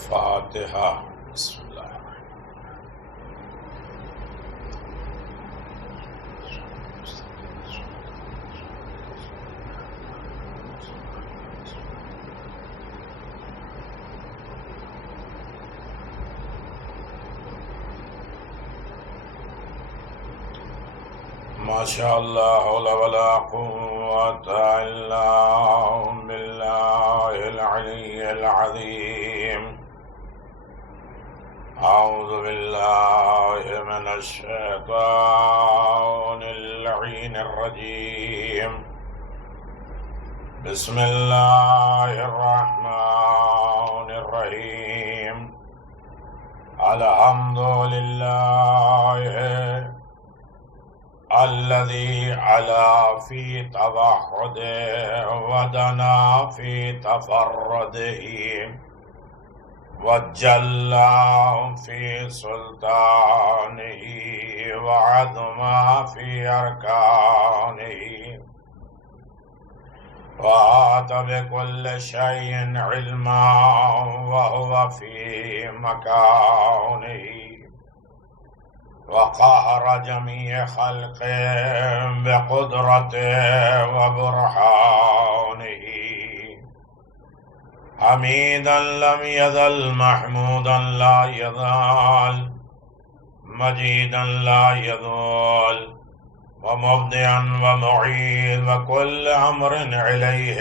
فاتحہ۔ بسم اللہ ما شاء اللہ حول ولا قوة الا باللہ العلی العظیم۔ اعوذ باللہ من الشیطان اللعین الرجیم۔ بسم اللہ الرحمن الرحیم۔ الحمد للہ الذي علا في توحده ودنا في تفرده وجلى في سلطانه وعظم في أركانه وأحاط بكل شيء علما وهو في مكانه وقهر جميع خلقه بقدرته وبرهانه حميدا لم يزل محمودا لا يزال مجيدا لا يزول ومبدعا ومعيد وكل أمر إليه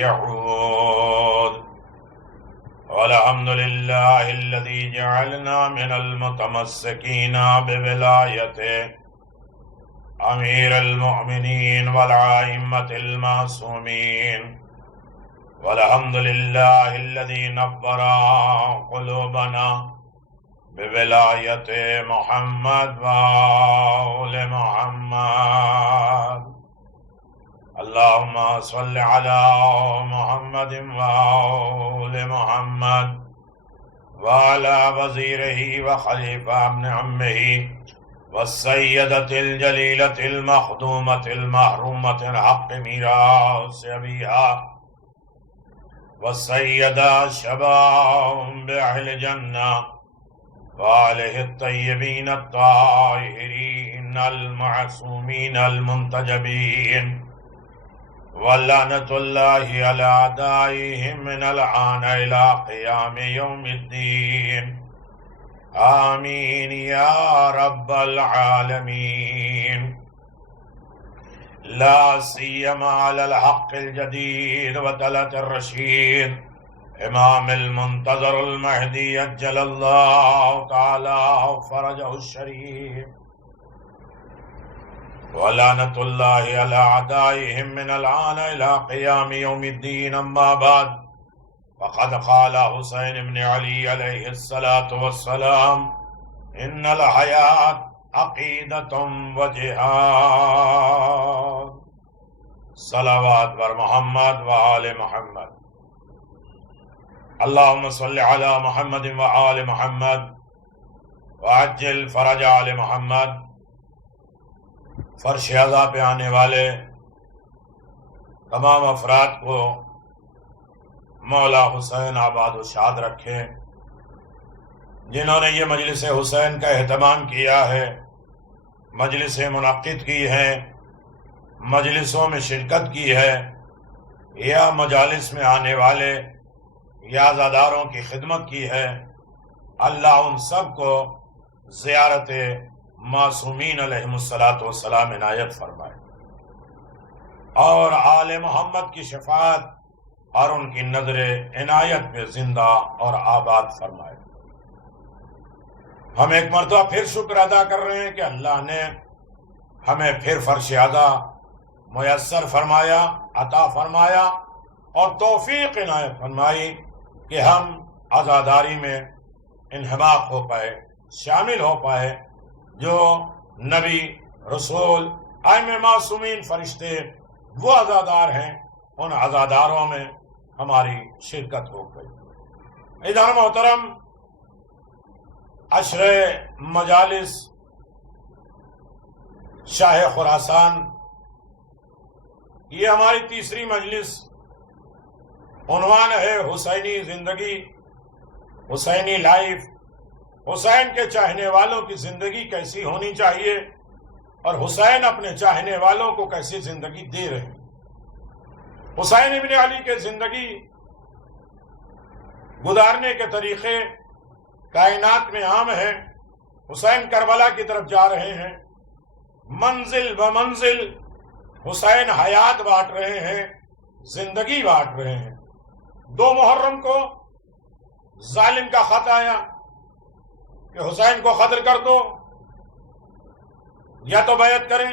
يعود والحمد لله الذي جعلنا من المتمسكين بولايته أمير المؤمنين والأئمة المعصومين والحمد لله الذي نبر قلوبنا بولاية محمد وآل محمد اللهم صل على محمد وآل محمد وعلى وزيره وخليفة ابن عمه والسيدة الجليلة المخدومة المحرومة الحق ميراث أبيها والسيدة شباب أهل الجنة وآله الطيبين الطاهرين المعصومين المنتجبين ولعنة الله على أعدائهم من الآن إلى قيام يوم الدين آمين يا رب العالمين لا سيما على الحق الجديد وطلعة الرشيد إمام المنتظر المهدي أجل الله تعالى فرجه الشريف ولعنة الله على أعدائهم من الآن إلى قيام يوم الدين أما بعد فقد قال حسين بن علي عليه الصلاة والسلام إن الحياة عقيدة وجهاد صلوات بر محمد وآل محمد اللهم صل على محمد وآل محمد وعجل فرج آل محمد۔ فرش عزا پہ آنے والے تمام افراد کو مولا حسین آباد و شاد رکھے۔ جنہوں نے یہ مجلس حسین کا اہتمام کیا ہے، مجلسیں منعقد کی ہیں، مجلسوں میں شرکت کی ہے، یا مجالس میں آنے والے یا عزاداروں کی خدمت کی ہے، اللہ ان سب کو زیارت معصومین علیہم الصلاۃ والسلام عنایت فرمائے اور آل محمد کی شفاعت اور ان کی نظر عنایت پہ زندہ اور آباد فرمائے۔ ہم ایک مرتبہ پھر شکر ادا کر رہے ہیں کہ اللہ نے ہمیں پھر فرش عزا میسر فرمایا، عطا فرمایا اور توفیق عنایت فرمائی کہ ہم عزاداری میں انہماق ہو پائے، شامل ہو پائے۔ جو نبی، رسول، ائمہ معصومین فرشتے وہ عزادار ہیں، ان عزاداروں میں ہماری شرکت ہو گئی۔ ادھر محترم عشر مجالس شاہ خراسان، یہ ہماری تیسری مجلس، عنوان ہے حسینی زندگی حسینی لائف، حسین کے چاہنے والوں کی زندگی کیسی ہونی چاہیے اور حسین اپنے چاہنے والوں کو کیسی زندگی دے رہے ہیں۔ حسین ابن علی کے زندگی گزارنے کے طریقے کائنات میں عام ہیں۔ حسین کربلا کی طرف جا رہے ہیں، منزل بمنزل حسین حیات بانٹ رہے ہیں، زندگی بانٹ رہے ہیں۔ 2 محرم کو ظالم کا خط آیا کہ حسین کو قتل کر دو یا تو بیعت کریں۔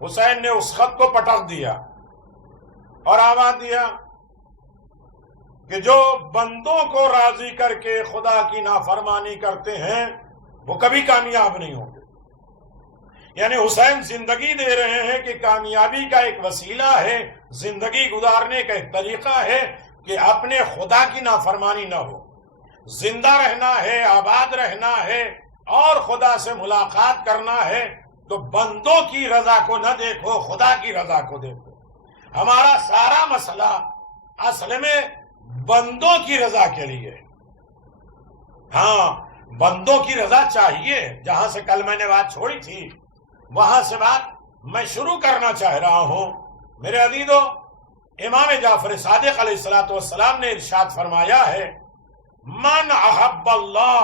حسین نے اس خط کو پٹخ دیا اور آواز دیا کہ جو بندوں کو راضی کر کے خدا کی نافرمانی کرتے ہیں وہ کبھی کامیاب نہیں ہوں گے۔ یعنی حسین زندگی دے رہے ہیں کہ کامیابی کا ایک وسیلہ ہے، زندگی گزارنے کا ایک طریقہ ہے کہ اپنے خدا کی نافرمانی نہ ہو، زندہ رہنا ہے، آباد رہنا ہے اور خدا سے ملاقات کرنا ہے تو بندوں کی رضا کو نہ دیکھو، خدا کی رضا کو دیکھو۔ ہمارا سارا مسئلہ اصل میں بندوں کی رضا کے لیے، ہاں بندوں کی رضا چاہیے۔ جہاں سے کل میں نے بات چھوڑی تھی وہاں سے بات میں شروع کرنا چاہ رہا ہوں۔ میرے عزیزو، امام جعفر صادق علیہ السلام نے ارشاد فرمایا ہے، من احب اللہ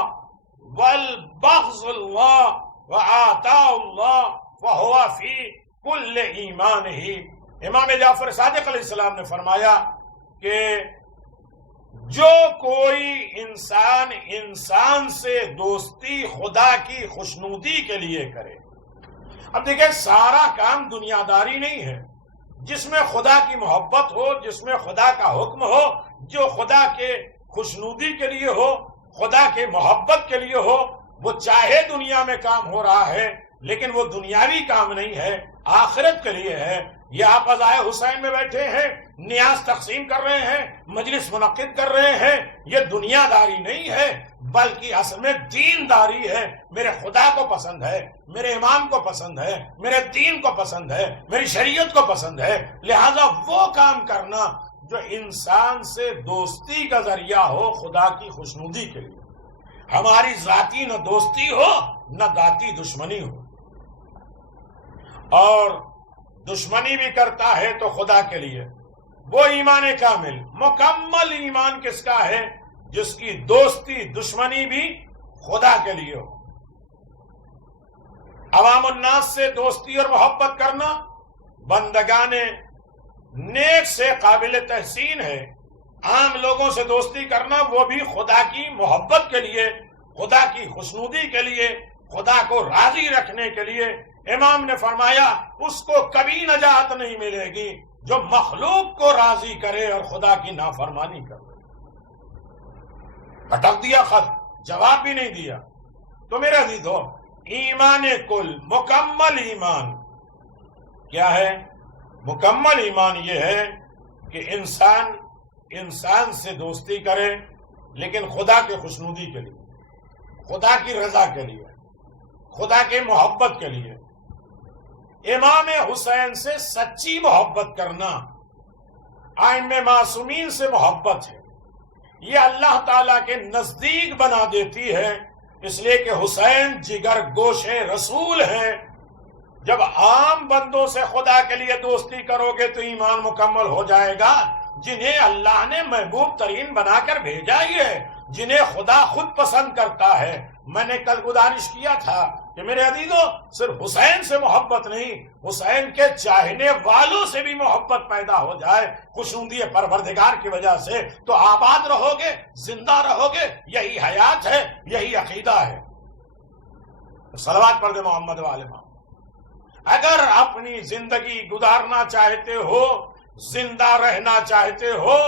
والبغض اللہ وآتاء اللہ فہو فی کل ایمان ہی۔ امام جعفر صادق علیہ السلام نے فرمایا کہ جو کوئی انسان سے دوستی خدا کی خوشنودی کے لیے کرے۔ اب دیکھیں، سارا کام دنیا داری نہیں ہے۔ جس میں خدا کی محبت ہو، جس میں خدا کا حکم ہو، جو خدا کے خوشنودی کے لیے ہو، خدا کے محبت کے لیے ہو، وہ چاہے دنیا میں کام ہو رہا ہے لیکن وہ دنیاوی کام نہیں ہے، آخرت کے لیے ہے۔ یہ آپ عزائے حسین میں بیٹھے ہیں، نیاز تقسیم کر رہے ہیں، مجلس منعقد کر رہے ہیں، یہ دنیا داری نہیں ہے بلکہ اصل میں دین داری ہے۔ میرے خدا کو پسند ہے، میرے امام کو پسند ہے، میرے دین کو پسند ہے، میری شریعت کو پسند ہے، لہذا وہ کام کرنا جو انسان سے دوستی کا ذریعہ ہو خدا کی خوشنودی کے لیے۔ ہماری ذاتی نہ دوستی ہو نہ ذاتی دشمنی ہو، اور دشمنی بھی کرتا ہے تو خدا کے لیے۔ وہ ایمان کامل، مکمل ایمان کس کا ہے؟ جس کی دوستی دشمنی بھی خدا کے لیے ہو۔ عوام الناس سے دوستی اور محبت کرنا بندگان نیک سے قابل تحسین ہے۔ عام لوگوں سے دوستی کرنا وہ بھی خدا کی محبت کے لیے، خدا کی خوشنودی کے لیے، خدا کو راضی رکھنے کے لیے۔ امام نے فرمایا اس کو کبھی نجات نہیں ملے گی جو مخلوق کو راضی کرے اور خدا کی نافرمانی کرے۔ اٹک دیا خط، جواب بھی نہیں دیا۔ تو میرا عزیزو، ایمان کل، مکمل ایمان کیا ہے؟ مکمل ایمان یہ ہے کہ انسان سے دوستی کرے لیکن خدا کے خوشنودی کے لیے، خدا کی رضا کے لیے، خدا کے محبت کے لیے۔ امام حسین سے سچی محبت کرنا ائمہ معصومین سے محبت ہے، یہ اللہ تعالیٰ کے نزدیک بنا دیتی ہے، اس لیے کہ حسین جگر گوش رسول ہیں۔ جب عام بندوں سے خدا کے لیے دوستی کرو گے تو ایمان مکمل ہو جائے گا۔ جنہیں اللہ نے محبوب ترین بنا کر بھیجا، یہ جنہیں خدا خود پسند کرتا ہے۔ میں نے کل گزارش کیا تھا کہ میرے عزیزو، صرف حسین سے محبت نہیں، حسین کے چاہنے والوں سے بھی محبت پیدا ہو جائے خوشنودی پروردگار کی وجہ سے، تو آباد رہو گے، زندہ رہو گے۔ یہی حیات ہے، یہی عقیدہ ہے۔ صلوات پڑھ دے محمد والے محمد۔ اگر اپنی زندگی گزارنا چاہتے ہو، زندہ رہنا چاہتے ہو،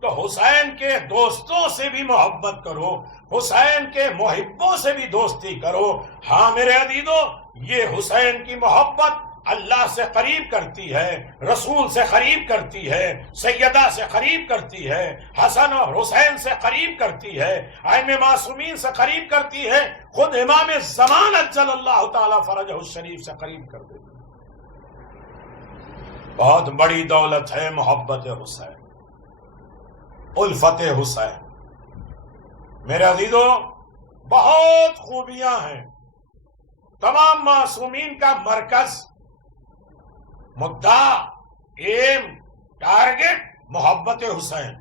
تو حسین کے دوستوں سے بھی محبت کرو، حسین کے محبوں سے بھی دوستی کرو۔ ہاں میرے عزیزو، یہ حسین کی محبت اللہ سے قریب کرتی ہے، رسول سے قریب کرتی ہے، سیدہ سے قریب کرتی ہے، حسن اور حسین سے قریب کرتی ہے، ائمہ معصومین سے قریب کرتی ہے، خود امام زمان اجل اللہ تعالی فرجہ الشریف سے قریب کر دیتی ہے۔ بہت بڑی دولت ہے محبت حسین، الفت حسین۔ میرے عزیزو بہت خوبیاں ہیں. تمام معصومین کا مرکز، مدعا، ایم، ٹارگٹ محبت حسین.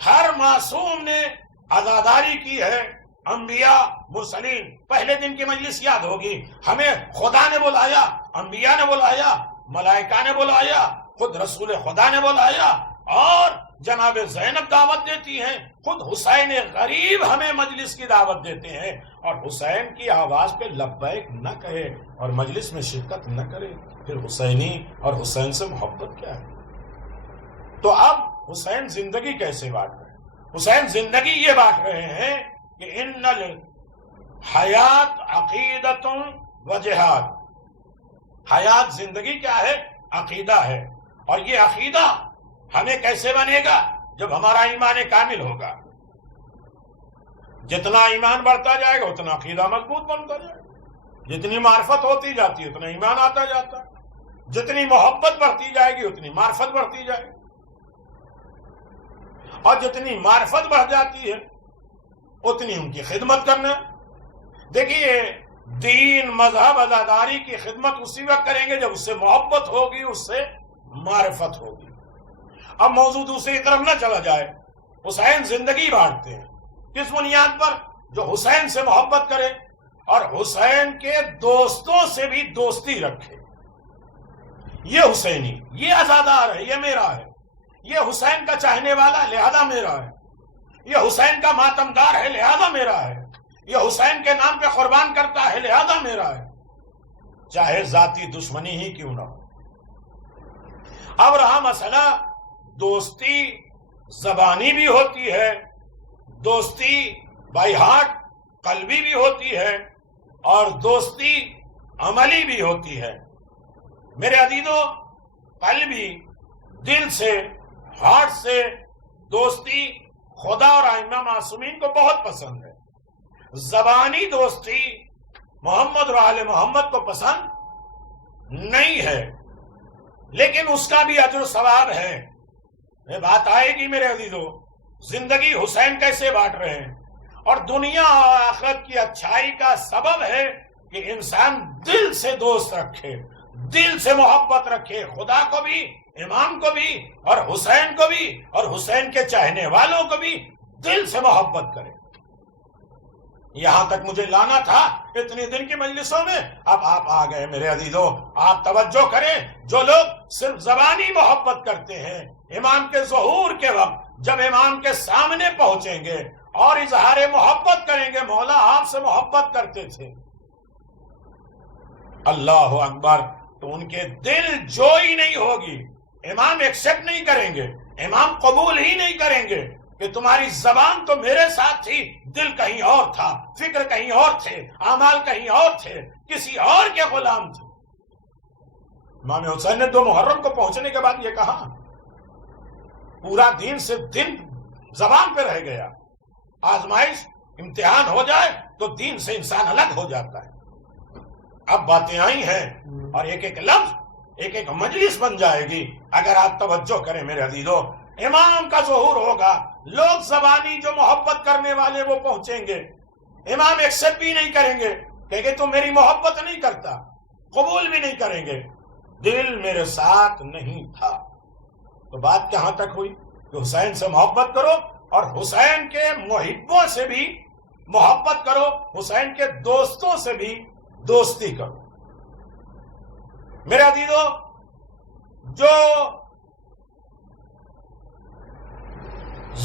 ہر معصوم نے عزاداری کی ہے. انبیاء، مرسلین، پہلے دن کی مجلس یاد ہوگی، ہمیں خدا نے بلایا، انبیاء نے بلایا، ملائکہ نے بلایا، خود رسول خدا نے بلایا، اور جناب زینب دعوت دیتی ہیں، خود حسین غریب ہمیں مجلس کی دعوت دیتے ہیں، اور حسین کی آواز پہ لبیک نہ کہے اور مجلس میں شرکت نہ کرے، پھر حسینی اور حسین سے محبت کیا ہے؟ تو اب حسین زندگی کیسے بانٹ رہے ہیں؟ حسین زندگی یہ بانٹ رہے ہیں کہ ان الحیات عقیدۃ و جہاد. حیات زندگی کیا ہے؟ عقیدہ ہے. اور یہ عقیدہ ہمیں کیسے بنے گا؟ جب ہمارا ایمان کامل ہوگا. جتنا ایمان بڑھتا جائے گا اتنا عقیدہ مضبوط بنتا جائے گا. جتنی معرفت ہوتی جاتی ہے اتنا ایمان آتا جاتا ہے. جتنی محبت بڑھتی جائے گی اتنی معرفت بڑھتی جائے گی، اور جتنی معرفت بڑھ جاتی ہے اتنی ان کی خدمت کرنا. دیکھیے دین، مذہب، عزاداری کی خدمت اسی وقت کریں گے جب اس سے محبت ہوگی، اس سے معرفت ہوگی. اب موضوع دوسری طرف نہ چلا جائے. حسین زندگی بانٹتے ہیں کس بنیاد پر؟ جو حسین سے محبت کرے اور حسین کے دوستوں سے بھی دوستی رکھے. یہ حسینی، یہ عزادار ہے، یہ میرا ہے. یہ حسین کا چاہنے والا لہذا میرا ہے. یہ حسین کا ماتمدار ہے لہذا میرا ہے. یہ حسین کے نام پہ قربان کرتا ہے لہذا میرا ہے، چاہے ذاتی دشمنی ہی کیوں نہ ہو. اب رہا مسئلہ دوستی زبانی بھی ہوتی ہے، دوستی بائی ہارٹ قلبی بھی ہوتی ہے، اور دوستی عملی بھی ہوتی ہے. میرے عزیزو قلبی، دل سے، ہارٹ سے دوستی خدا اور ائمہ معصومین کو بہت پسند ہے. زبانی دوستی محمد اور آل محمد کو پسند نہیں ہے، لیکن اس کا بھی اجر و ثواب ہے. یہ بات آئے گی میرے عزیزو. زندگی حسین کیسے بانٹ رہے ہیں، اور دنیا اور آخرت کی اچھائی کا سبب ہے کہ انسان دل سے دوست رکھے، دل سے محبت رکھے، خدا کو بھی، امام کو بھی، اور حسین کو بھی، اور حسین کے چاہنے والوں کو بھی دل سے محبت کرے. یہاں تک مجھے لانا تھا اتنی دن کی مجلسوں میں، اب آپ آ گئے میرے عزیزو. آپ توجہ کریں. جو لوگ صرف زبانی محبت کرتے ہیں، امام کے ظہور کے وقت جب امام کے سامنے پہنچیں گے اور اظہار محبت کریں گے، مولا آپ سے محبت کرتے تھے، اللہ اکبر، تو ان کے دل جوئی نہیں ہوگی. امام ایکسپٹ نہیں کریں گے، امام قبول ہی نہیں کریں گے کہ تمہاری زبان تو میرے ساتھ تھی، دل کہیں اور تھا، فکر کہیں اور تھے، اعمال کہیں اور تھے، کسی اور کے غلام تھے. امام حسین نے 2 محرم کو پہنچنے کے بعد یہ کہا، پورا دین سے دن زبان پہ رہ گیا. آزمائش، امتحان ہو جائے تو دین سے انسان الگ ہو جاتا ہے. اب باتیں آئی ہیں اور ایک ایک لفظ، ایک ایک مجلس بن جائے گی. اگر آپ توجہ کریں میرے عزیزو، امام کا ظہور ہوگا، لوگ زبانی جو محبت کرنے والے وہ پہنچیں گے، امام ایکسپٹ بھی نہیں کریں گے، کہ تم میری محبت نہیں کرتا، قبول بھی نہیں کریں گے، دل میرے ساتھ نہیں تھا. تو بات کہاں تک ہوئی کہ حسین سے محبت کرو اور حسین کے محبوں سے بھی محبت کرو، حسین کے دوستوں سے بھی دوستی کرو. میرے عزیزو، جو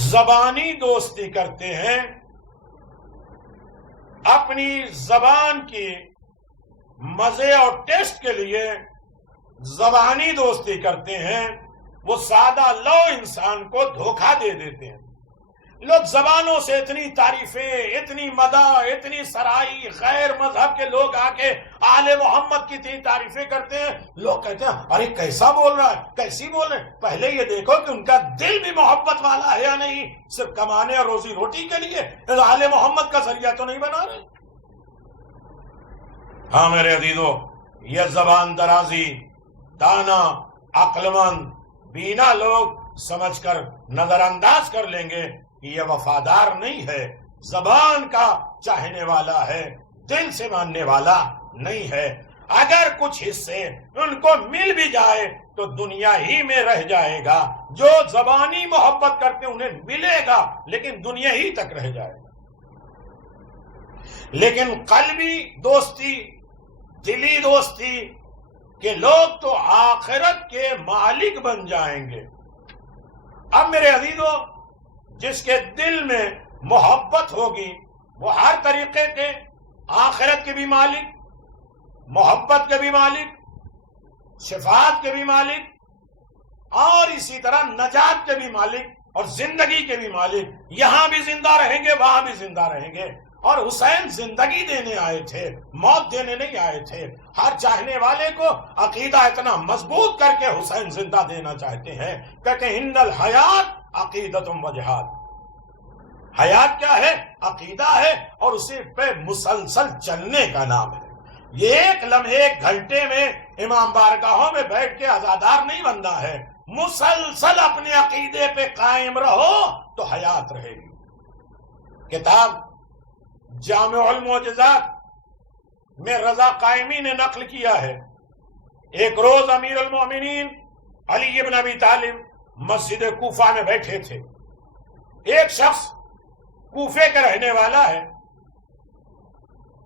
زبانی دوستی کرتے ہیں، اپنی زبان کی مزے اور ٹیسٹ کے لیے زبانی دوستی کرتے ہیں، وہ سادہ لو انسان کو دھوکہ دے دیتے ہیں. لوگ زبانوں سے اتنی تعریفیں، اتنی مدح، اتنی سرائی، غیر مذہب کے لوگ آ کے آل محمد کی اتنی تعریفیں کرتے ہیں. لوگ کہتے ہیں ارے کیسا بول رہا ہے، کیسی بول رہے ہیں. پہلے یہ دیکھو کہ ان کا دل بھی محبت والا ہے یا نہیں. صرف کمانے اور روزی روٹی کے لیے آل محمد کا ذریعہ تو نہیں بنا رہے. ہاں میرے عزیزو، یہ زبان درازی، دانا، عقل مند، بینا لوگ سمجھ کر نظر انداز کر لیں گے کہ یہ وفادار نہیں ہے، زبان کا چاہنے والا ہے، دل سے ماننے والا نہیں ہے۔ اگر کچھ حصے ان کو مل بھی جائے تو دنیا ہی میں رہ جائے گا۔ جو زبانی محبت کرتے انہیں ملے گا لیکن دنیا ہی تک رہ جائے گا۔ لیکن قلبی دوستی، دلی دوستی کہ لوگ تو آخرت کے مالک بن جائیں گے۔ اب میرے عزیزو، جس کے دل میں محبت ہوگی وہ ہر طریقے کے، آخرت کے بھی مالک، محبت کے بھی مالک، شفاعت کے بھی مالک، اور اسی طرح نجات کے بھی مالک اور زندگی کے بھی مالک، یہاں بھی زندہ رہیں گے وہاں بھی زندہ رہیں گے۔ اور حسین زندگی دینے آئے تھے، موت دینے نہیں آئے تھے۔ ہر چاہنے والے کو عقیدہ اتنا مضبوط کر کے حسین زندہ دینا چاہتے ہیں، کہتے ہیں ان الحیات عقیدۃ و جہاد۔ حیات کیا ہے؟ عقیدہ ہے، اور اسی پہ مسلسل چلنے کا نام ہے۔ یہ ایک لمحے ایک گھنٹے میں امام بارگاہوں میں بیٹھ کے عزادار نہیں بننا ہے، مسلسل اپنے عقیدے پہ قائم رہو تو حیات رہے گی۔ کتاب جامع المعجزات میں رضا قائمی نے نقل کیا ہے، ایک روز امیر المومنین علی بن ابی طالب مسجد کوفہ میں بیٹھے تھے۔ ایک شخص کوفے کا رہنے والا ہے،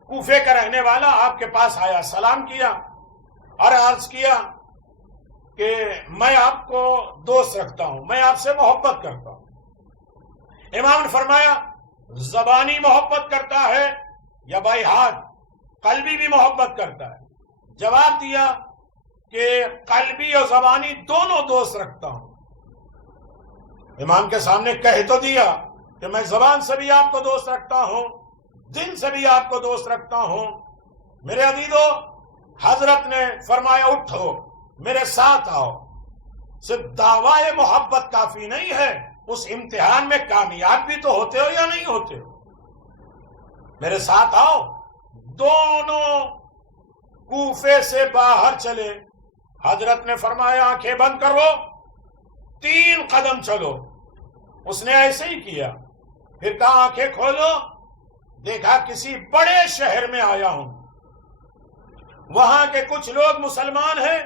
کوفے کا رہنے والا آپ کے پاس آیا، سلام کیا اور عرض کیا کہ میں آپ کو دوست رکھتا ہوں، میں آپ سے محبت کرتا ہوں۔ امام نے فرمایا زبانی محبت کرتا ہے یا بائی ہاتھ قلبی بھی محبت کرتا ہے؟ جواب دیا کہ قلبی اور زبانی دونوں دوست رکھتا ہوں۔ امام کے سامنے کہہ تو دیا کہ میں زبان سے بھی آپ کو دوست رکھتا ہوں، دل سے بھی آپ کو دوست رکھتا ہوں۔ میرے عزیزو، حضرت نے فرمایا اٹھو میرے ساتھ آؤ۔ صرف دعوی محبت کافی نہیں ہے، اس امتحان میں کامیاب بھی تو ہوتے ہو یا نہیں ہوتے ہو؟ میرے ساتھ آؤ۔ دونوں کوفے سے باہر چلے۔ حضرت نے فرمایا آنکھیں بند کرو، 3 قدم چلو۔ اس نے ایسے ہی کیا، پھر کہا آنکھیں کھولو، دیکھا کسی بڑے شہر میں آیا ہوں، وہاں کے کچھ لوگ مسلمان ہیں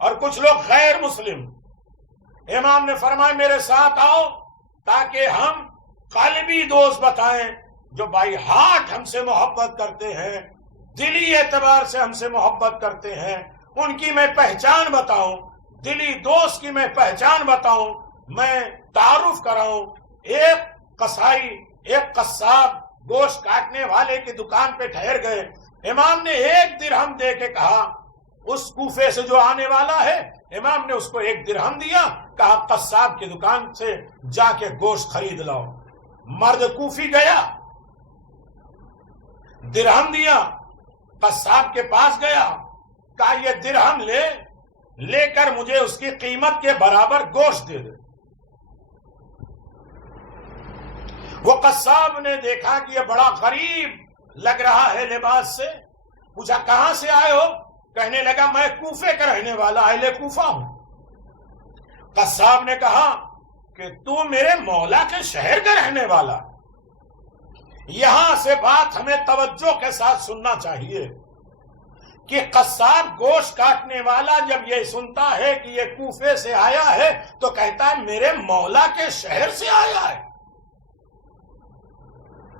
اور کچھ لوگ غیر مسلم۔ امام نے فرمایا میرے ساتھ آؤ تاکہ ہم قلبی دوست بتائیں، جو بائی ہارٹ ہم سے محبت کرتے ہیں، دلی اعتبار سے ہم سے محبت کرتے ہیں، ان کی میں پہچان بتاؤں، دلی دوست کی میں پہچان بتاؤں، میں تعارف کراؤں۔ ایک قصائی، ایک قصاب گوشت کاٹنے والے کی دکان پہ ٹھہر گئے۔ امام نے 1 درہم دے کے کہا، اس کوفے سے جو آنے والا ہے، امام نے اس کو 1 درہم دیا، کہا قصاب کی دکان سے جا کے گوشت خرید لاؤ۔ مرد کوفی گیا، درہم دیا، قصاب کے پاس گیا، کہا یہ درہم لے کر مجھے اس کی قیمت کے برابر گوشت دے دے۔ وہ قصاب نے دیکھا کہ یہ بڑا غریب لگ رہا ہے لباس سے، پوچھا کہاں سے آئے ہو؟ کہنے لگا میں کوفے کا رہنے والا اہل کوفہ ہوں۔ قصاب نے کہا کہ تو میرے مولا کے شہر کا رہنے والا۔ یہاں سے بات ہمیں توجہ کے ساتھ سننا چاہیے کہ قصاب گوشت کاٹنے والا جب یہ سنتا ہے کہ یہ کوفے سے آیا ہے تو کہتا ہے میرے مولا کے شہر سے آیا ہے۔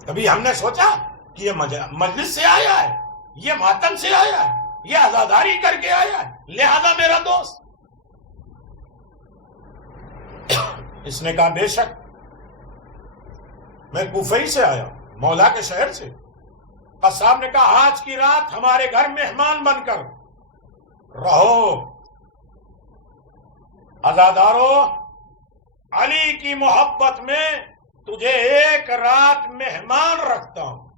کبھی ہم نے سوچا کہ یہ مجلس سے آیا ہے، یہ ماتم سے آیا ہے، یہ عزاداری کر کے آیا ہے، لہذا میرا دوست؟ اس نے کہا بے شک میں کوفہ ہی سے آیا ہوں، مولا کے شہر سے۔ قصاب نے کہا آج کی رات ہمارے گھر مہمان بن کر رہو۔ عزادارو، علی کی محبت میں تجھے 1 رات مہمان رکھتا ہوں۔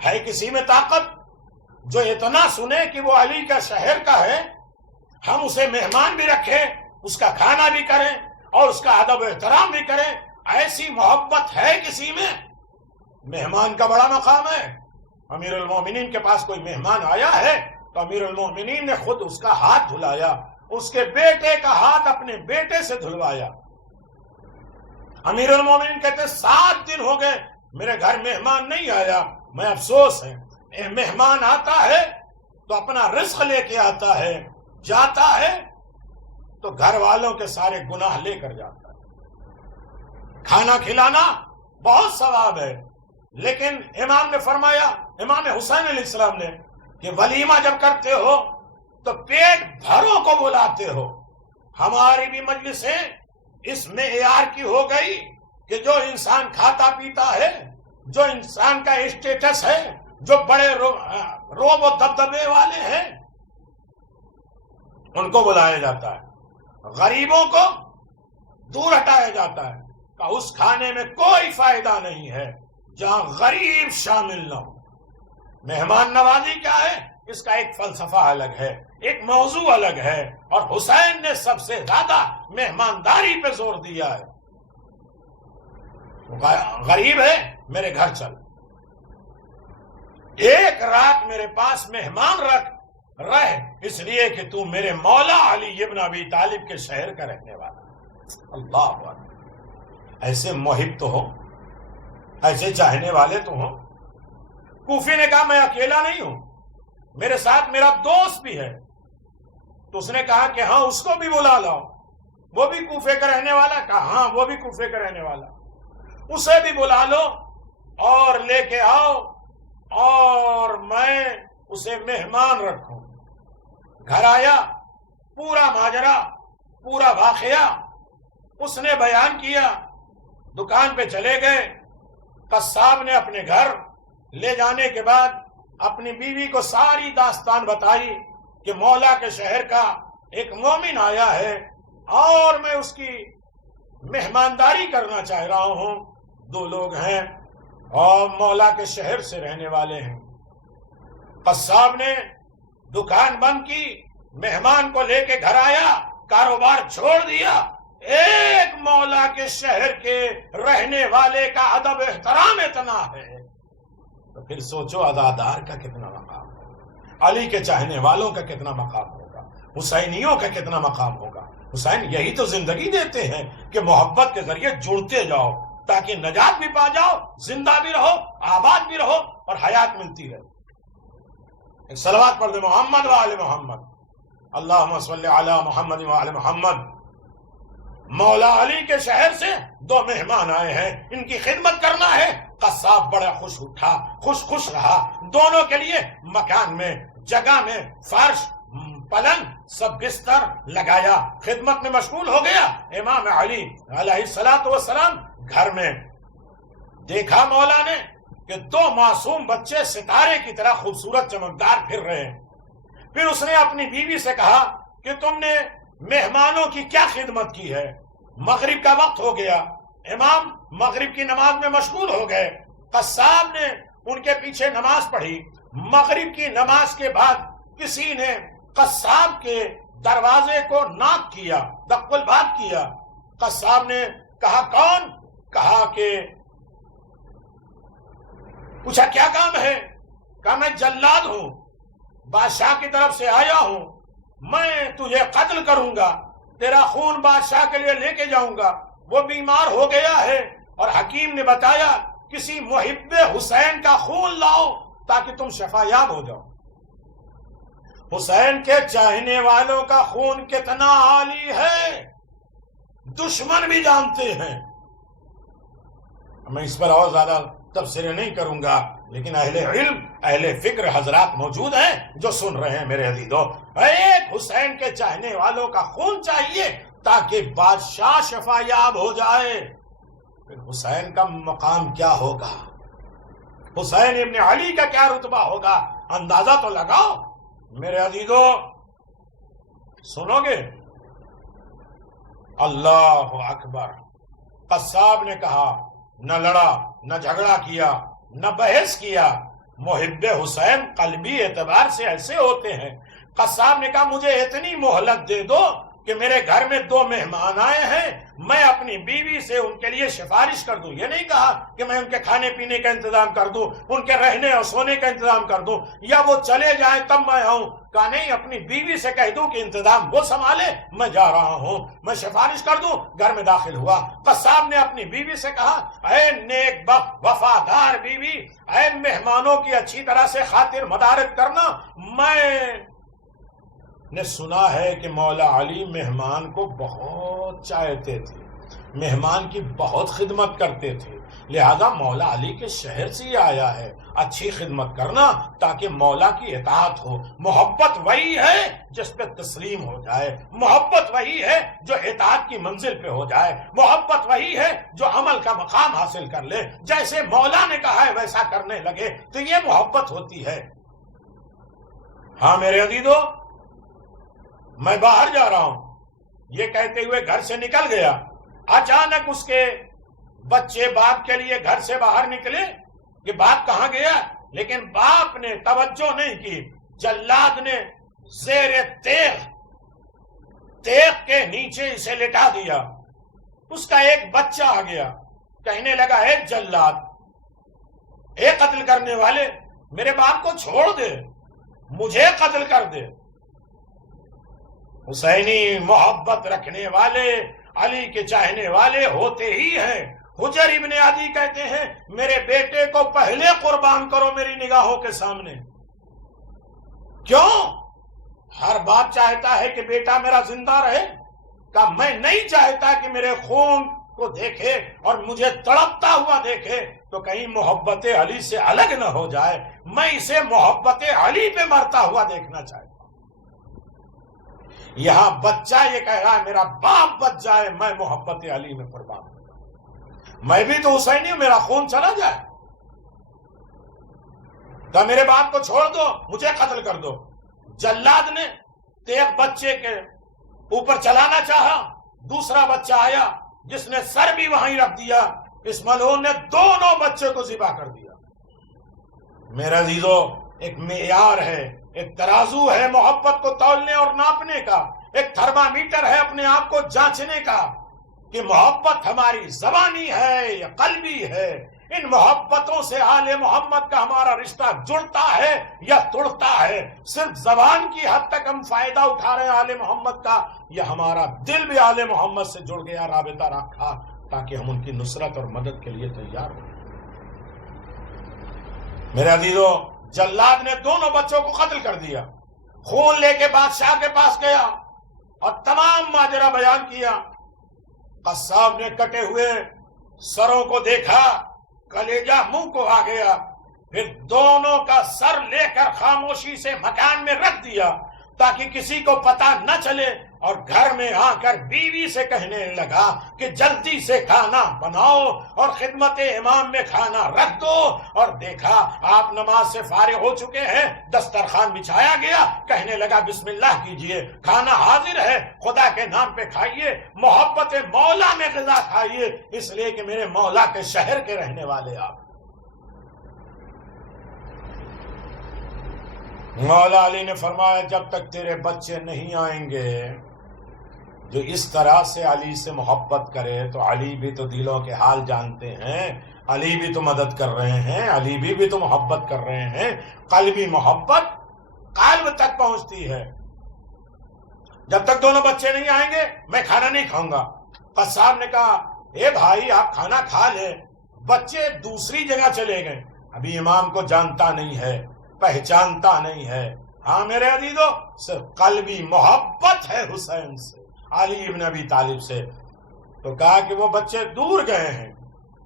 ہے کسی میں طاقت جو اتنا سنے کہ وہ علی کا شہر کا ہے، ہم اسے مہمان بھی رکھیں، اس کا کھانا بھی کریں اور اس کا ادب و احترام بھی کریں؟ ایسی محبت ہے کسی میں؟ مہمان کا بڑا مقام ہے۔ امیر المومنین کے پاس کوئی مہمان آیا ہے تو امیر المومنین نے خود اس کا ہاتھ دھلایا، اس کے بیٹے کا ہاتھ اپنے بیٹے سے دھلوایا۔ امیر المومنین کہتے 7 دن ہو گئے میرے گھر مہمان نہیں آیا، میں افسوس ہے۔ مہمان آتا ہے تو اپنا رزق لے کے آتا ہے، جاتا ہے تو گھر والوں کے سارے گناہ لے کر جاتا ہے۔ کھانا کھلانا بہت ثواب ہے، لیکن امام نے فرمایا، امام حسین علیہ السلام نے، کہ ولیمہ جب کرتے ہو تو پیٹ بھروں کو بلاتے ہو۔ ہماری بھی مجلسیں اس معیار کی ہو گئی کہ جو انسان کھاتا پیتا ہے، جو انسان کا اسٹیٹس ہے، جو بڑے روب و دبدبے والے ہیں، ان کو بلایا جاتا ہے، غریبوں کو دور ہٹایا جاتا ہے کہ اس کھانے میں کوئی فائدہ نہیں ہے جہاں غریب شامل نہ ہو۔ مہمان نوازی کیا ہے، اس کا ایک فلسفہ الگ ہے، ایک موضوع الگ ہے، اور حسین نے سب سے زیادہ مہمانداری پہ زور دیا ہے۔ غریب ہے، میرے گھر چل، ایک رات میرے پاس مہمان رہ، اس لیے کہ تو میرے مولا علی ابن ابی طالب کے شہر کا رہنے والا۔ اللہ اکبر، ایسے محب تو ہو، ایسے چاہنے والے تو ہوں۔ کوفی نے کہا میں اکیلا نہیں ہوں، میرے ساتھ میرا دوست بھی ہے۔ تو اس نے کہا کہ ہاں اس کو بھی بلا لاؤ، وہ بھی کوفے کا رہنے والا۔ کہا ہاں وہ بھی کوفے کا رہنے والا، اسے بھی بلا لو اور لے کے آؤ، اور میں اسے مہمان رکھوں۔ گھر آیا، پورا ماجرا، پورا واقعہ اس نے بیان کیا۔ دکان پہ چلے گئے، قصاب نے اپنے گھر لے جانے کے بعد اپنی بیوی کو ساری داستان بتائی کہ مولا کے شہر کا ایک مومن آیا ہے اور میں اس کی مہمانداری کرنا چاہ رہا ہوں۔ 2 لوگ ہیں اور مولا کے شہر سے رہنے والے ہیں۔ قصاب نے دکان بند کی، مہمان کو لے کے گھر آیا، کاروبار چھوڑ دیا۔ ایک مولا کے شہر کے رہنے والے کا ادب احترام اتنا ہے تو پھر سوچو عزادار کا کتنا مقام ہوگا، علی کے چاہنے والوں کا کتنا مقام ہوگا، حسینیوں کا کتنا مقام ہوگا۔ حسین یہی تو زندگی دیتے ہیں کہ محبت کے ذریعے جڑتے جاؤ تاکہ نجات بھی پا جاؤ، زندہ بھی رہو، آباد بھی رہو اور حیات ملتی رہے۔ ایک صلوات پڑھ دے محمد و آل محمد، اللہم صلی علی محمد و آل محمد۔ مولا علی کے شہر سے 2 مہمان آئے ہیں، ان کی خدمت کرنا ہے۔ قصاب بڑا خوش رہا، دونوں کے لیے مکان میں، جگہ میں، فرش، پلنگ، سب بستر لگایا، خدمت میں مشغول ہو گیا۔ امام علی علیہ السلام گھر میں دیکھا مولا نے کہ 2 معصوم بچے ستارے کی طرح خوبصورت چمکدار پھر رہے ہیں۔ پھر اس نے اپنی بیوی سے کہا کہ تم نے مہمانوں کی کیا خدمت کی ہے؟ مغرب کا وقت ہو گیا، امام مغرب کی نماز میں مشغول ہو گئے۔ قصاب نے ان کے پیچھے نماز پڑھی۔ مغرب کی نماز کے بعد کسی نے قصاب کے دروازے کو ناک کیا، دق الباب کیا۔ قصاب نے کہا کون؟ کہا کہ پوچھا کیا کام ہے؟ کہا میں جلاد ہوں، بادشاہ کی طرف سے آیا ہوں، میں تجھے قتل کروں گا، تیرا خون بادشاہ کے لیے لے کے جاؤں گا۔ وہ بیمار ہو گیا ہے اور حکیم نے بتایا کسی محب حسین کا خون لاؤ تاکہ تم شفا یاب ہو جاؤ۔ حسین کے چاہنے والوں کا خون کتنا عالی ہے دشمن بھی جانتے ہیں۔ میں اس پر اور زیادہ تبصرے نہیں کروں گا، لیکن اہل علم، اہل فکر حضرات موجود ہیں جو سن رہے ہیں میرے عزیزو۔ ایک حسین کے چاہنے والوں کا خون چاہیے تاکہ بادشاہ شفا یاب ہو جائے۔ پھر حسین کا مقام کیا ہوگا، حسین ابن علی کا کیا رتبہ ہوگا، اندازہ تو لگاؤ میرے عزیزو۔ سنو گے؟ اللہ اکبر۔ قصاب نے کہا، نہ لڑا، نہ جھگڑا کیا، نہ بحث کیا۔ محب حسین قلبی اعتبار سے ایسے ہوتے ہیں۔ قصاب نے کہا مجھے اتنی مہلت دے دو کہ میرے گھر میں 2 مہمان آئے ہیں، میں اپنی بیوی سے ان کے لیے سفارش کر دوں۔ یہ نہیں کہا کہ میں ان کے کھانے پینے کا انتظام کر دوں، ان کے رہنے اور سونے کا انتظام کر دوں، یا وہ چلے جائیں تب میں آؤں۔ کہا نہیں، اپنی بیوی سے کہہ دوں کہ انتظام وہ سنبھالے، میں جا رہا ہوں، میں سفارش کر دوں۔ گھر میں داخل ہوا، قصاب نے اپنی بیوی سے کہا، اے نیک بخت وفادار بیوی اے مہمانوں کی اچھی طرح سے خاطر مدارت کرنا. میں نے سنا ہے کہ مولا علی مہمان کو بہت چاہتے تھے, مہمان کی بہت خدمت کرتے تھے, لہذا مولا علی کے شہر سے ہی آیا ہے. اچھی خدمت کرنا تاکہ مولا کی اطاعت ہو. محبت وہی ہے جس پہ تسلیم ہو جائے, محبت وہی ہے جو اطاعت کی منزل پہ ہو جائے, محبت وہی ہے جو عمل کا مقام حاصل کر لے. جیسے مولا نے کہا ہے ویسا کرنے لگے تو یہ محبت ہوتی ہے. ہاں میرے عزیزو, میں باہر جا رہا ہوں, یہ کہتے ہوئے گھر سے نکل گیا. اچانک اس کے بچے باپ کے لیے گھر سے باہر نکلے کہ باپ کہاں گیا, لیکن باپ نے توجہ نہیں کی. جلاد نے زیر تیغ کے نیچے اسے لٹا دیا. اس کا ایک بچہ آ گیا, کہنے لگا اے جلاد, اے قتل کرنے والے, میرے باپ کو چھوڑ دے, مجھے قتل کر دے. حسینی محبت رکھنے والے, علی کے چاہنے والے ہوتے ہی ہیں. حجر ابن عدی کہتے ہیں میرے بیٹے کو پہلے قربان کرو میری نگاہوں کے سامنے. کیوں؟ ہر باپ چاہتا ہے کہ بیٹا میرا زندہ رہے. کہ میں نہیں چاہتا کہ میرے خون کو دیکھے اور مجھے تڑپتا ہوا دیکھے تو کہیں محبت علی سے الگ نہ ہو جائے. میں اسے محبت علی پہ مرتا ہوا دیکھنا چاہتا ہوں. یہاں بچہ یہ کہہ رہا ہے میرا باپ بچ جائے, میں محبت علی میں قربان ہوں. میں بھی تو حسینی ہوں, میرا خون چلا جائے تو میرے باپ کو چھوڑ دو, مجھے قتل کر دو. جلاد نے تیغ بچے کے اوپر چلانا چاہا, دوسرا بچہ آیا جس نے سر بھی وہیں رکھ دیا. اس ملعون نے دونوں بچے کو ذبح کر دیا. میرا عزیزو, ایک معیار ہے, ایک ترازو ہے محبت کو تولنے اور ناپنے کا, ایک تھرمامیٹر ہے اپنے آپ کو جانچنے کا کہ محبت ہماری زبانی ہے یا قلبی ہے. ان محبتوں سے آل محمد کا ہمارا رشتہ جڑتا ہے یا توڑتا ہے. صرف زبان کی حد تک ہم فائدہ اٹھا رہے ہیں آل محمد کا, یا ہمارا دل بھی آل محمد سے جڑ گیا, رابطہ رکھا تاکہ ہم ان کی نصرت اور مدد کے لیے تیار ہوں. میرے عزیزو, جلاد نے دونوں بچوں کو قتل کر دیا, خون لے کے بادشاہ کے پاس گیا اور تمام ماجرا بیان کیا. قصاب نے کٹے ہوئے سروں کو دیکھا, کلیجہ منہ کو آ گیا, پھر دونوں کا سر لے کر خاموشی سے مکان میں رکھ دیا تاکہ کسی کو پتا نہ چلے, اور گھر میں آ کر بیوی سے کہنے لگا کہ جلدی سے کھانا بناؤ اور خدمت امام میں کھانا رکھ دو. اور دیکھا آپ نماز سے فارغ ہو چکے ہیں, دسترخوان بچھایا گیا, کہنے لگا بسم اللہ کیجئے, کھانا حاضر ہے, خدا کے نام پہ کھائیے, محبت مولا میں غذا کھائیے, اس لیے کہ میرے مولا کے شہر کے رہنے والے آپ. مولا علی نے فرمایا جب تک تیرے بچے نہیں آئیں گے جو اس طرح سے علی سے محبت کرے, تو علی بھی تو دلوں کے حال جانتے ہیں, علی بھی تو مدد کر رہے ہیں, علی بھی تو محبت کر رہے ہیں. قلبی محبت قلب تک پہنچتی ہے. جب تک دونوں بچے نہیں آئیں گے میں کھانا نہیں کھاؤں گا. قصاب نے کہا اے بھائی آپ کھانا کھا لیں, بچے دوسری جگہ چلے گئے, ابھی امام کو جانتا نہیں ہے, پہچانتا نہیں ہے. ہاں میرے عزیزو, صرف قلبی محبت ہے حسین سے, علی ابن ابی طالب سے. تو کہا کہ وہ بچے دور گئے ہیں,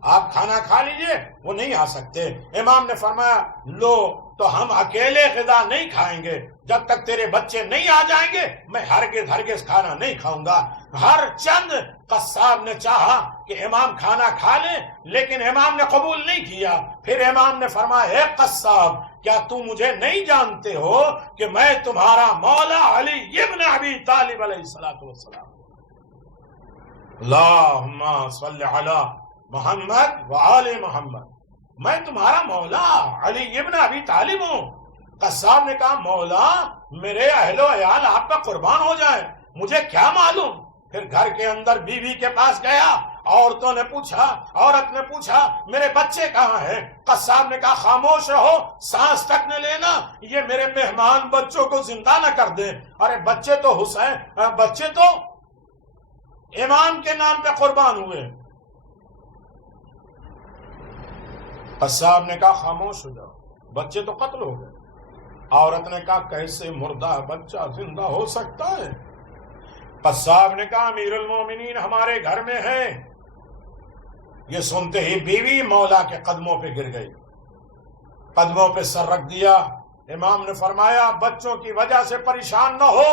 آپ کھانا کھا لیجئے, وہ نہیں آ سکتے. امام نے فرمایا لو تو ہم اکیلے غذا نہیں کھائیں گے, جب تک تیرے بچے نہیں آ جائیں گے میں ہرگز کھانا نہیں کھاؤں گا. ہر چند قصاب نے چاہا کہ امام کھانا کھا لے, لیکن امام نے قبول نہیں کیا. پھر امام نے فرمایا اے قصاب, کیا تم مجھے نہیں جانتے ہو کہ میں تمہارا مولا علی ابن ابی طالب علیہ السلام. اللہم صلی علی محمد وآل محمد, میں تمہارا مولا علی ابن ابی طالب ہوں. قصاب نے کہا مولا میرے اہل و عیال آپ کا قربان ہو جائے, مجھے کیا معلوم. پھر گھر کے اندر بیوی کے پاس گیا, عورت نے پوچھا میرے بچے کہاں ہیں. قصاب نے کہا خاموش رہو, سانس تک نہ لینا, یہ میرے مہمان بچوں کو زندہ نہ کر دیں. ارے بچے تو امام کے نام پہ قربان ہوئے. قصاب نے کہا خاموش ہو جاؤ، بچے تو قتل ہو گئے۔ عورت نے کہا کیسے مردہ بچہ زندہ ہو سکتا ہے؟ قصاب نے کہا امیر المومنین ہمارے گھر میں ہے۔ یہ سنتے ہی بیوی مولا کے قدموں پہ گر گئی، قدموں پہ سر رکھ دیا۔ امام نے فرمایا بچوں کی وجہ سے پریشان نہ ہو،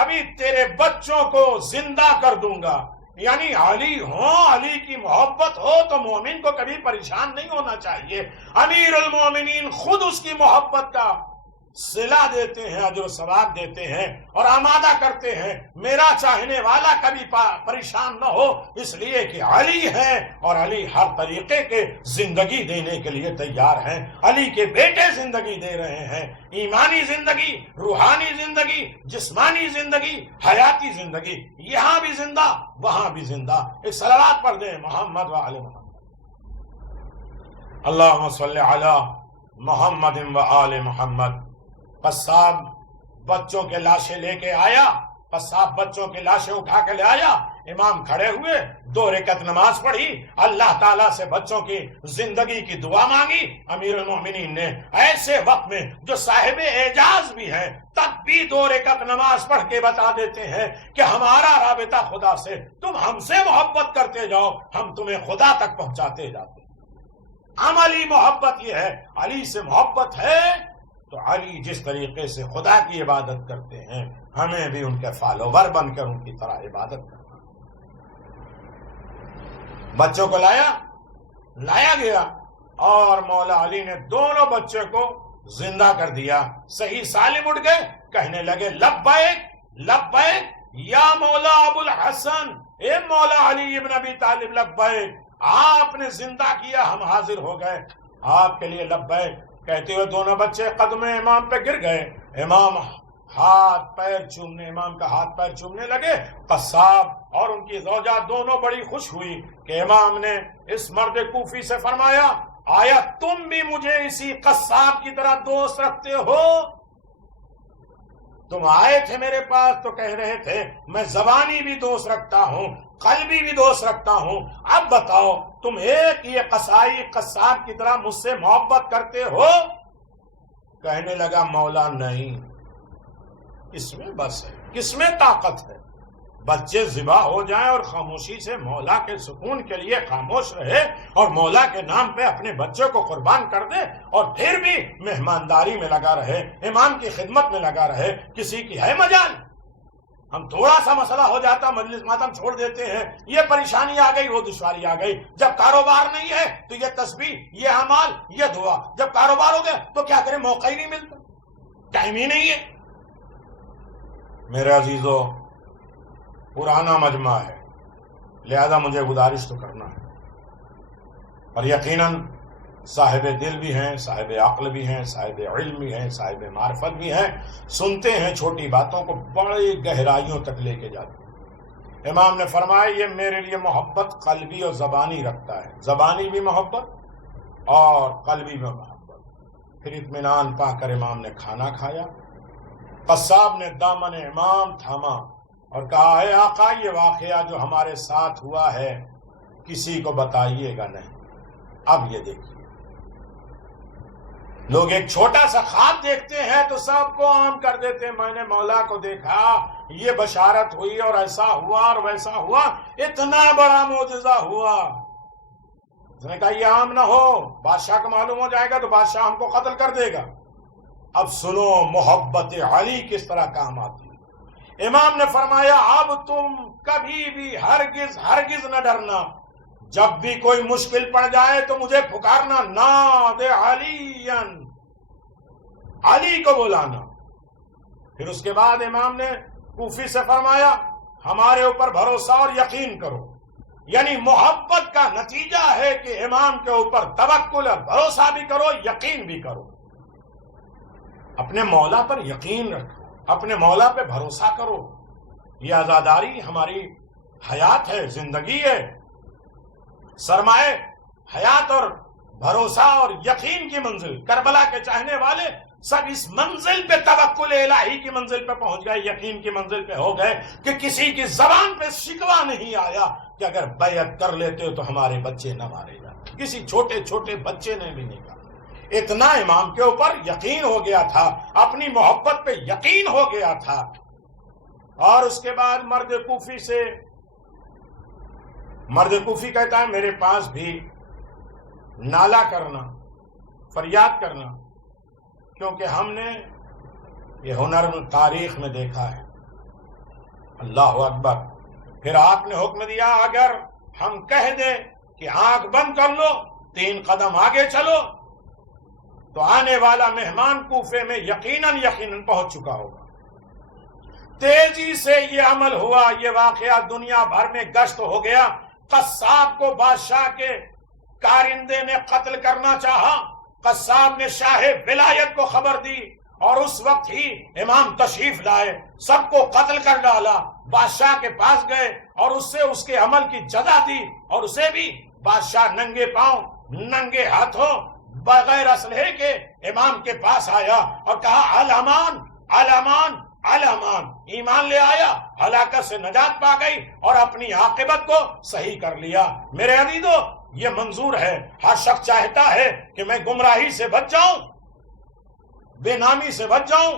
ابھی تیرے بچوں کو زندہ کر دوں گا۔ یعنی علی ہو، علی کی محبت ہو تو مومن کو کبھی پریشان نہیں ہونا چاہیے۔ امیر المومنین خود اس کی محبت کا صلہ دیتے ہیں، اجر و ثواب دیتے ہیں اور آمادہ کرتے ہیں میرا چاہنے والا کبھی پریشان نہ ہو، اس لیے کہ علی ہے اور علی ہر طریقے کے زندگی دینے کے لیے تیار ہیں۔ علی کے بیٹے زندگی دے رہے ہیں، ایمانی زندگی، روحانی زندگی، جسمانی زندگی، حیاتی زندگی، یہاں بھی زندہ وہاں بھی زندہ۔ ایک صلوات پڑھ دیں محمد و آل محمد، اللہم صلی علی محمد و آل محمد۔ قصاب بچوں کے لاشیں لے کے آیا، قصاب بچوں کے لاشیں اٹھا کے لے آیا۔ امام کھڑے ہوئے، 2 رکعت نماز پڑھی، اللہ تعالیٰ سے بچوں کی زندگی کی دعا مانگی۔ امیر المومنین نے ایسے وقت میں جو صاحب اعجاز بھی ہیں تب بھی 2 رکعت نماز پڑھ کے بتا دیتے ہیں کہ ہمارا رابطہ خدا سے، تم ہم سے محبت کرتے جاؤ، ہم تمہیں خدا تک پہنچاتے جاتے ہیں۔ عملی محبت یہ ہے، علی سے محبت ہے تو علی جس طریقے سے خدا کی عبادت کرتے ہیں ہمیں بھی ان کے فالوور بن کر ان کی طرح عبادت کرنا۔ بچوں کو لایا گیا اور مولا علی نے دونوں بچے کو زندہ کر دیا۔ صحیح سالم اٹھ گئے، کہنے لگے لبیک لبیک یا مولا ابو الحسن، اے مولا علی ابن ابی طالب لبیک، آپ نے زندہ کیا، ہم حاضر ہو گئے آپ کے لیے لبیک کہتے ہوئے۔ دونوں بچے قدم امام پہ گر گئے، امام امام کا ہاتھ پیر چومنے لگے۔ قصاب اور ان کی زوجہ دونوں بڑی خوش ہوئی کہ امام نے اس مرد کوفی سے فرمایا آیا تم بھی مجھے اسی قصاب کی طرح دوست رکھتے ہو؟ تم آئے تھے میرے پاس تو کہہ رہے تھے میں زبانی بھی دوست رکھتا ہوں، قلبی بھی دوست رکھتا ہوں، اب بتاؤ تم ایک یہ قصائی قصاب کی طرح مجھ سے محبت کرتے ہو؟ کہنے لگا مولا نہیں، اس میں بس ہے، کس میں طاقت ہے؟ بچے ذبح ہو جائیں اور خاموشی سے مولا کے سکون کے لیے خاموش رہے اور مولا کے نام پہ اپنے بچے کو قربان کر دے اور پھر بھی مہمانداری میں لگا رہے، امام کی خدمت میں لگا رہے، کسی کی ہے مجال؟ ہم تھوڑا سا مسئلہ ہو جاتا مجلس ماتم چھوڑ دیتے ہیں، یہ پریشانی آ گئی وہ دشواری آ گئی۔ جب کاروبار نہیں ہے تو یہ تسبیح، یہ اعمال، یہ دعا، جب کاروبار ہو گیا تو کیا کریں، موقع ہی نہیں ملتا، ٹائم ہی نہیں ہے۔ میرے عزیزو، پرانا مجمع ہے لہذا مجھے گزارش تو کرنا ہے، اور یقیناً صاحب دل بھی ہیں، صاحب عقل بھی ہیں، صاحب علم بھی ہیں، صاحب معرفت بھی ہیں، سنتے ہیں چھوٹی باتوں کو بڑی گہرائیوں تک لے کے جاتے ہیں۔ امام نے فرمایا یہ میرے لیے محبت قلبی اور زبانی رکھتا ہے، زبانی بھی محبت اور قلبی میں محبت۔ پھر اطمینان پا کر امام نے کھانا کھایا۔ قصاب نے دامن امام تھاما اور کہا اے آقا یہ واقعہ جو ہمارے ساتھ ہوا ہے کسی کو بتائیے گا نہیں۔ اب یہ دیکھیے، لوگ ایک چھوٹا سا خواب دیکھتے ہیں تو سب کو عام کر دیتے ہیں، میں نے مولا کو دیکھا، یہ بشارت ہوئی اور ایسا ہوا اور ویسا ہوا، اتنا بڑا معجزہ ہوا۔ اس نے کہا یہ عام نہ ہو، بادشاہ کو معلوم ہو جائے گا تو بادشاہ ہم کو قتل کر دے گا۔ اب سنو محبت علی کس طرح کام آتی ہے۔ امام نے فرمایا اب تم کبھی بھی ہرگز نہ ڈرنا، جب بھی کوئی مشکل پڑ جائے تو مجھے پکارنا، ناد علی، علی کو بلانا۔ پھر اس کے بعد امام نے کوفی سے فرمایا ہمارے اوپر بھروسہ اور یقین کرو، یعنی محبت کا نتیجہ ہے کہ امام کے اوپر توکل اور بھروسہ بھی کرو، یقین بھی کرو۔ اپنے مولا پر یقین رکھو، اپنے مولا پہ بھروسہ کرو۔ یہ عزاداری ہماری حیات ہے، زندگی ہے۔ سرمائے حیات اور بھروسہ اور یقین کی منزل، کربلا کے چاہنے والے سب اس منزل پہ توکل الہی کی منزل پہ پہنچ گئے، یقین کی منزل پہ ہو گئے کہ کسی کی زبان پہ شکوہ نہیں آیا کہ اگر بیعت کر لیتے تو ہمارے بچے نہ مارے جاتے۔ کسی چھوٹے چھوٹے بچے نے بھی نہیں کہا. اتنا امام کے اوپر یقین ہو گیا تھا، اپنی محبت پہ یقین ہو گیا تھا. اور اس کے بعد مرد کوفی کہتا ہے میرے پاس بھی نالا کرنا، فریاد کرنا، کیونکہ ہم نے یہ ہنر تاریخ میں دیکھا ہے. اللہ اکبر. پھر آپ نے حکم دیا اگر ہم کہہ دیں کہ آنکھ بند کر لو، 3 قدم آگے چلو، تو آنے والا مہمان کوفے میں یقیناً پہنچ چکا ہوگا. تیزی سے یہ عمل ہوا. یہ واقعہ دنیا بھر میں گشت ہو گیا. قصاب کو بادشاہ کے کارندے نے قتل کرنا چاہا. قصاب نے شاہ ولایت کو خبر دی اور اس وقت ہی امام تشریف لائے، سب کو قتل کر ڈالا. بادشاہ کے پاس گئے اور اس سے اس کے عمل کی جزا دی، اور اسے بھی بادشاہ ننگے پاؤں ننگے ہاتھوں بغیر اسلحے کے امام کے پاس آیا اور کہا الامان الامان الامان. ایمان لے آیا، ہلاکت سے نجات پا گئی اور اپنی عاقبت کو صحیح کر لیا. میرے عزیزو، یہ منظور ہے. ہر شخص چاہتا ہے کہ میں گمراہی سے بچ جاؤں، بے نامی سے بچ جاؤں.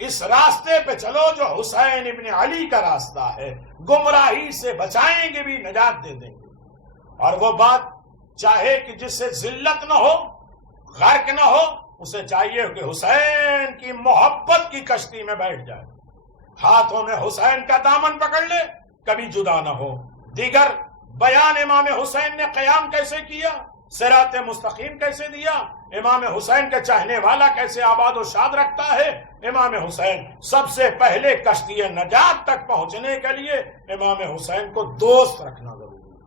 اس راستے پہ چلو جو حسین ابن علی کا راستہ ہے. گمراہی سے بچائیں گے بھی، نجات دے دیں گے. اور وہ بات چاہے کہ جس سے ذلت نہ ہو، غرق نہ ہو، اسے چاہیے کہ حسین کی محبت کی کشتی میں بیٹھ جائے، ہاتھوں میں حسین کا دامن پکڑ لے، کبھی جدا نہ ہو. دیگر بیان امام حسین نے قیام کیسے کیا، صراط مستقیم کیسے دیا، امام حسین کے چاہنے والا کیسے آباد و شاد رکھتا ہے. امام حسین سب سے پہلے کشتی نجات تک پہنچنے کے لیے امام حسین کو دوست رکھنا ضروری ہے.